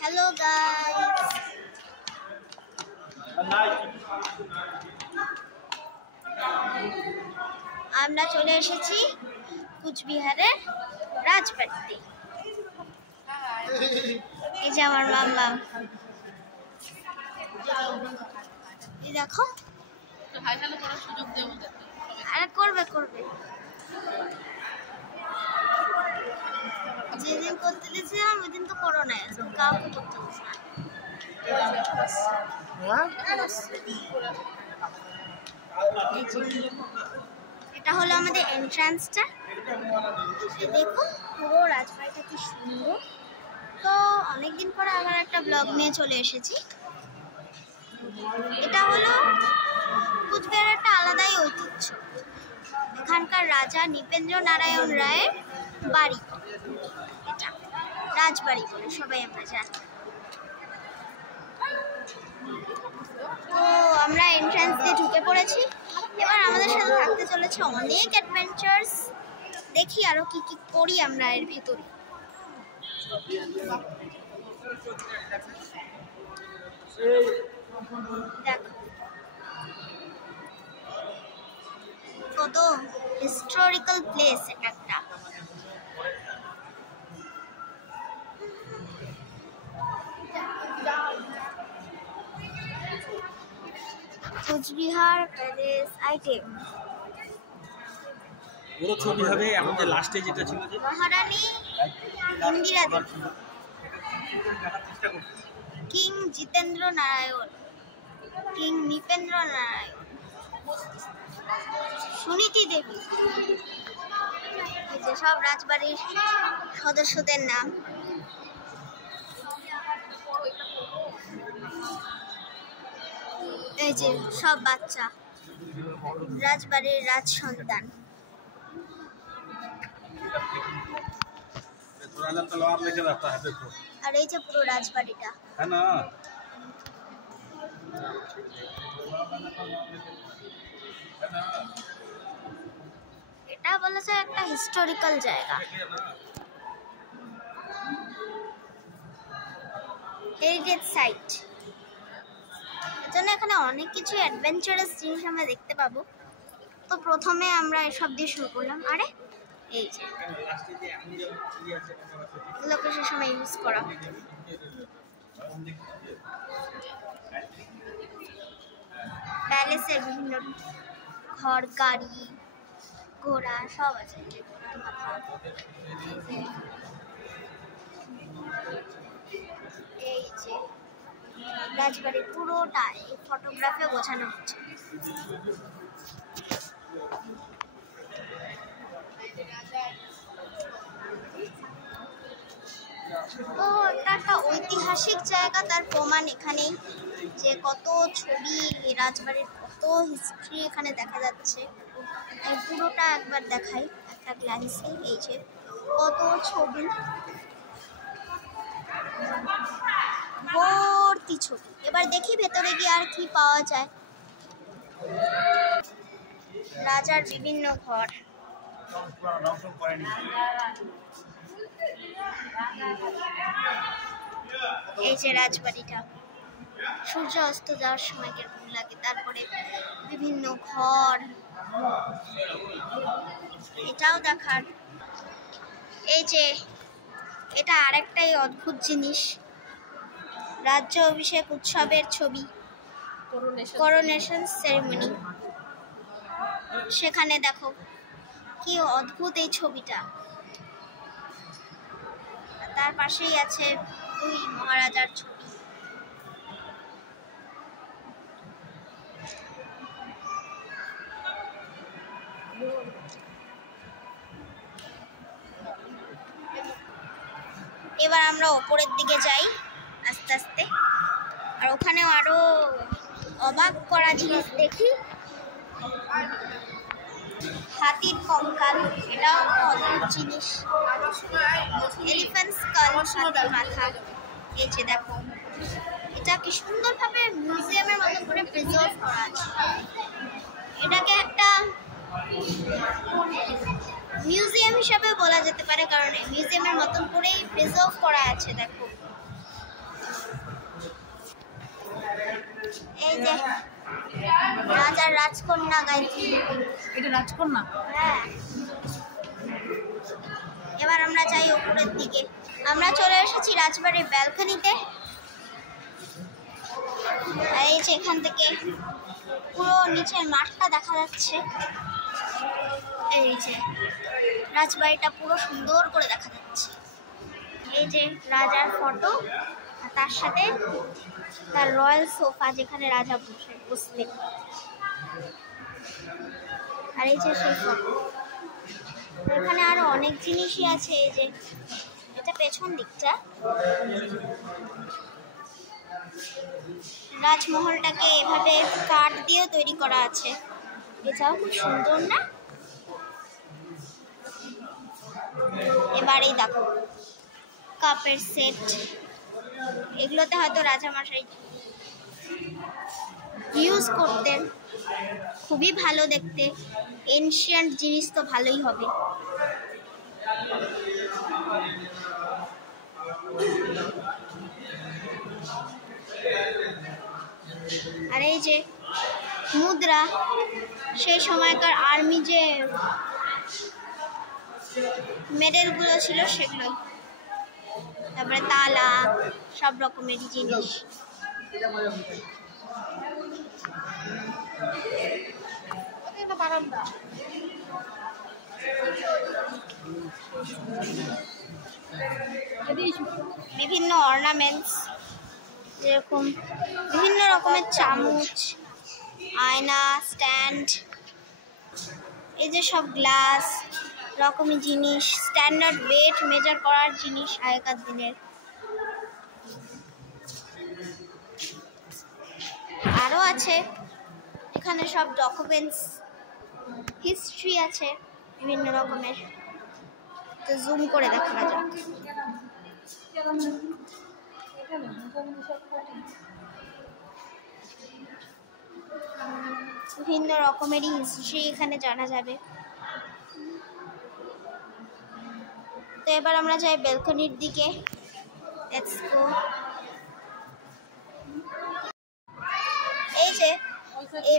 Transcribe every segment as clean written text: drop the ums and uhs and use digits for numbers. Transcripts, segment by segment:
Hello guys, আমরা চলে এসেছি কুচবিহারের রাজবাড়িতে। এই যে আমার মাম্মা, এই দেখো। আরে করবে করবে, যেদিন করতে দিয়েছিলাম ওই দিন তো করো না, কাউকে করতে দিচ্ছি না। এটা হলো আমাদের এন্ট্রান্সটা। দেখো পুরো রাজবাড়িটা কি সুন্দর। তো অনেকদিন পরে আবার একটা ব্লগ নিয়ে চলে এসেছি। এটা হলো কুচবিহারের একটা আলাদাই ঐতিহ্য। এখানকার রাজা নৃপেন্দ্র নারায়ণ রায়ের বাড়ি, এটা রাজবাড়ি বলে সবাই আমরা জানি। তো আমরা এন্ট্রান্স দিয়ে ঢুকে পড়েছি। এবার আমাদের সাথে থাকতে চলেছে অনেক অ্যাডভেঞ্চার্স। দেখি আরো কি কি করি আমরা এর ভেতরে। দেখো কত হিস্টোরিক্যাল প্লেস এটা একটা। কুচবিহার প্যালেস আইটেম পুরো ছবি হবে। এখন যে লাস্টে যেটা ছিল যে মহারানী ইন্দিরা দেবী, কিং জিতেন্দ্র নারায়ণ, কিং নৃপেন্দ্র নারায়ণ, সুনীতি দেবী। এই যে সব রাজবাড়ির সদস্যদের নাম। এই যে সব বাচ্চা, রাজবাড়ির রাজ সন্তান। আর এই যে পুরো রাজবাড়িটা। এটা বলা যায় একটা হিস্টোরিক্যাল জায়গা, হেরিটেজ সাইট। এজন্য এখানে অনেক কিছু অ্যাডভেঞ্চারাস জিনিস আমরা দেখতে পাবো। তো প্রথমে আমরা এসব দিয়ে শুরু করলাম। আরে এই যে লোকেশন সময় ইউজ করা, প্যালেসের বিভিন্ন ঘর, গাড়ি, ঘোড়া সব আছে। এই যে রাজবাড়ির পুরোটা এই ফটোগ্রাফে বোঝানো হচ্ছে। তো এটা একটা ঐতিহাসিক জায়গা, তার প্রমাণ এখানেই যে কত ছবি, রাজবাড়ির কত হিস্ট্রি এখানে দেখা যাচ্ছে। এই পুরোটা একবার দেখাই একটা গ্ল্যান্সে। এই যে কত ছবি, ভর্তি ছবি। এবার দেখি ভেতরে গিয়ে আর কি পাওয়া যায়। রাজার বিভিন্ন ঘর, এই যে রাজবাড়িটা সূর্য অস্ত যাওয়ার সময় কিরকম লাগে। তারপরে বিভিন্ন ঘর, এটাও দেখার। এই যে এটা আরেকটাই অদ্ভুত জিনিস, রাজ্য অভিষেক উৎসবের ছবি, করোনেশন সেরেমনি। সেখানে দেখো কি অদ্ভুত এই ছবিটা। তার পাশেই আছে দুই মহারাজার ছবি। এবার আমরা ওপরের দিকে যাই আস্তে আস্তে, আর ওখানেও আরো অবাক করা জিনিস দেখি। হাতির কঙ্কাল, এটাও অদ্ভুত জিনিস। এলিফ্যান্ট স্কাল, হাতির মাথা। এই যে দেখো এটা কি সুন্দরভাবে মিউজিয়ামের মতো করে প্রিজার্ভ করা আছে। এটাকে একটা মিউজিয়াম হিসাবে বলা যেতে পারে, কারণ মিউজিয়ামের মতন করেই প্রিজার্ভ করা আছে। দেখো রাজকন্যা গায়ত্রী। এটা রাজকন্যা। হ্যাঁ, এবার আমরা যাই উপরের দিকে। আমরা চলে এসেছি রাজবাড়ির ব্যালকনিতে। আর এই যে এখান থেকে পুরো নিচের মাঠটা দেখা যাচ্ছে। এই যে রাজবাড়িটা পুরো সুন্দর করে দেখা যাচ্ছে। এই যে রাজার ফটো, আর তার সাথে তার রয়্যাল সোফা যেখানে রাজা বসতেন। আর এই যে সেই ফটো। এখানে আরো অনেক জিনিসই আছে। এই যে এটা পেছন দিকটা। রাজমহলটাকে এভাবে কাঠ দিয়ে তৈরি করা আছে। এটাও খুব সুন্দর না? এবারেই দেখো কাপের সেট, এগুলোতে হয়তো রাজামশাই ইউজ করতেন। খুবই ভালো দেখতে, এনশিয়েন্ট জিনিস তো ভালোই হবে। আর এই যে মুদ্রা, সেই সময়কার আর্মি যে মেডেলগুলো ছিল সেগুলোই। তারপরে তালা, সব রকমেরই জিনিস। বিভিন্ন অর্নামেন্টস, যেরকম বিভিন্ন রকমের চামচ, আয়না, স্ট্যান্ড, এই যে সব গ্লাস রকমের জিনিস, স্ট্যান্ডার্ড ওয়েট মেজার করার জিনিস আগেকার দিনের। আরো আছে এখানে সব ডকুমেন্টস, হিস্ট্রি আছে বিভিন্ন রকমের। তো জুম করে দেখা যাক। বিভিন্ন রকমেরই হিস্ট্রি এখানে জানা যাবে। তো এবার আমরা যাই ব্যালকনির দিকে। Let's go. এই যে এই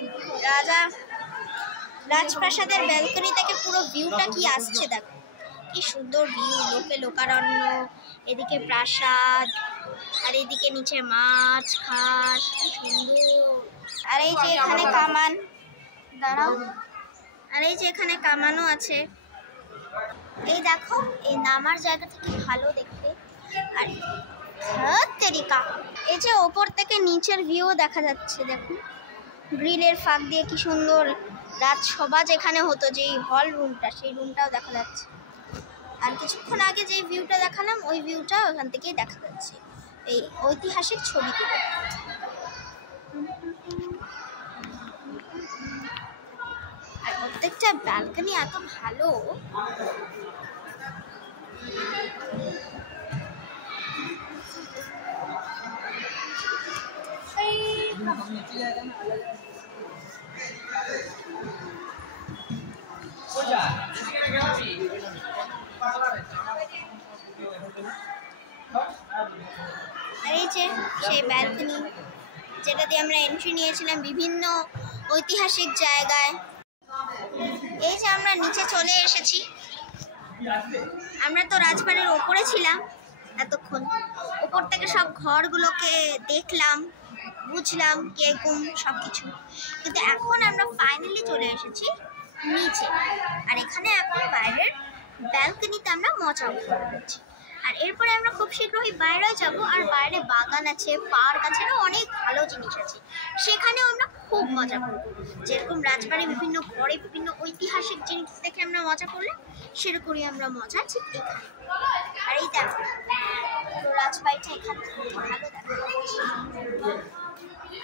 রাজপ্রাসাদের ব্যালকনি থেকে পুরো ভিউটা কি আসছে দেখো, কি সুন্দর ভিউ। লোকে লোকারণ্য, এদিকে প্রাসাদ, আর এদিকে নিচে মাছ ঘাস, কি সুন্দর। আর এই যে এখানে কামান, দাঁড়াও, আর এই যে এখানে কামানও আছে। এই দেখো এই নামার জায়গাটা কি ভালো দেখতে। আর তেরিকা, এই যে ওপর থেকে নিচের ভিউ দেখা যাচ্ছে। দেখুন গ্রিলের ফাঁক দিয়ে কি সুন্দর রাজসভা যেখানে হতো, যেই হল রুমটা, সেই রুমটাও দেখা যাচ্ছে। আর কিছুক্ষণ আগে যে ভিউটা দেখালাম, ওই ভিউটাও ওখান থেকেই দেখা যাচ্ছে, এই ঐতিহাসিক ছবিগুলো। আর প্রত্যেকটা ব্যালকনি এত ভালো। আর এই যে সেই ব্যালকনি যেটা দিয়ে আমরা এন্ট্রি নিয়েছিলাম বিভিন্ন ঐতিহাসিক জায়গায়। এই যে আমরা নিচে চলে এসেছি। আমরা তো রাজবাড়ির ওপরে ছিলাম এতক্ষণ, ওপর থেকে সব ঘরগুলোকে দেখলাম, বুঝলাম কিরকম সব কিছু। কিন্তু এখন আমরা ফাইনালি চলে এসেছি নিচে। আর এখানে এখন বাইরের ব্যালকনিতে আমরা মজা করছি। আর এরপরে আমরা খুব শীঘ্রই বাইরে যাব। আর বাইরে বাগান আছে, পার্ক আছে, আরও অনেক ভালো জিনিস আছে, সেখানেও আমরা খুব মজা করব। যেরকম রাজবাড়ির বিভিন্ন ঘরে বিভিন্ন ঐতিহাসিক জিনিস দেখে আমরা মজা করলাম, সেরকমই আমরা মজা ঠিক এখানে। আর এই দেখো রাজবাড়িটা এখান থেকে ভালো দেখা যাচ্ছে।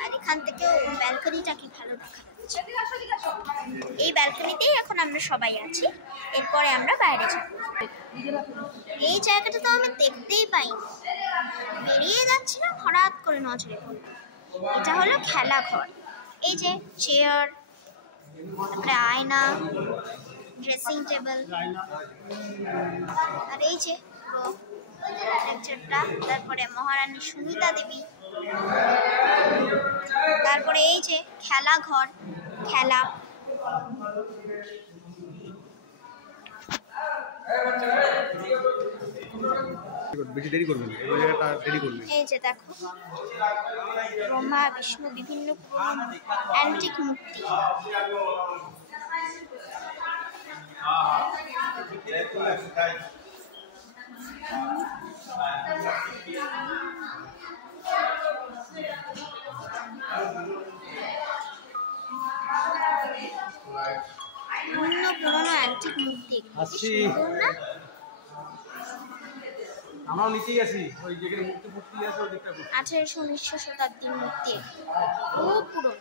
আর এখান থেকেও ব্যালকনিটা কি ভালো দেখা যাচ্ছে। এই ব্যালকনিতেই এখন আমরা সবাই আছি। এরপরে আমরা বাইরে যাব। এই জায়গাটা তো আমি দেখতেই পাই, বেরিয়ে যাচ্ছিলাম, হঠাৎ করে নজরে পড়ল। এটা হলো খেলাঘর। এই যে চেয়ার, তারপরে আয়না, ড্রেসিং টেবিল, আর এই যে লেকচারটা, তারপরে মহারানী সুনিতা দেবী, তারপরে এই যে খেলাঘর, খেলা। বেশি দেরি করবেন, এই জায়গাটা দেরি করবেন। এই যে দেখো ব্রহ্মা বিষ্ণু বিভিন্ন পুরনো অ্যান্টিক মূর্তি। বিভিন্ন পুরনো অ্যান্টিক মূর্তি, আসছি। সুন্দর না? আমরাও নিতেই আছি, ওই যেখানে মূর্তি ফুর্তি আছে ওই দিকটা। 1800-1900 শতাব্দীর মূর্তি, খুব পুরনো।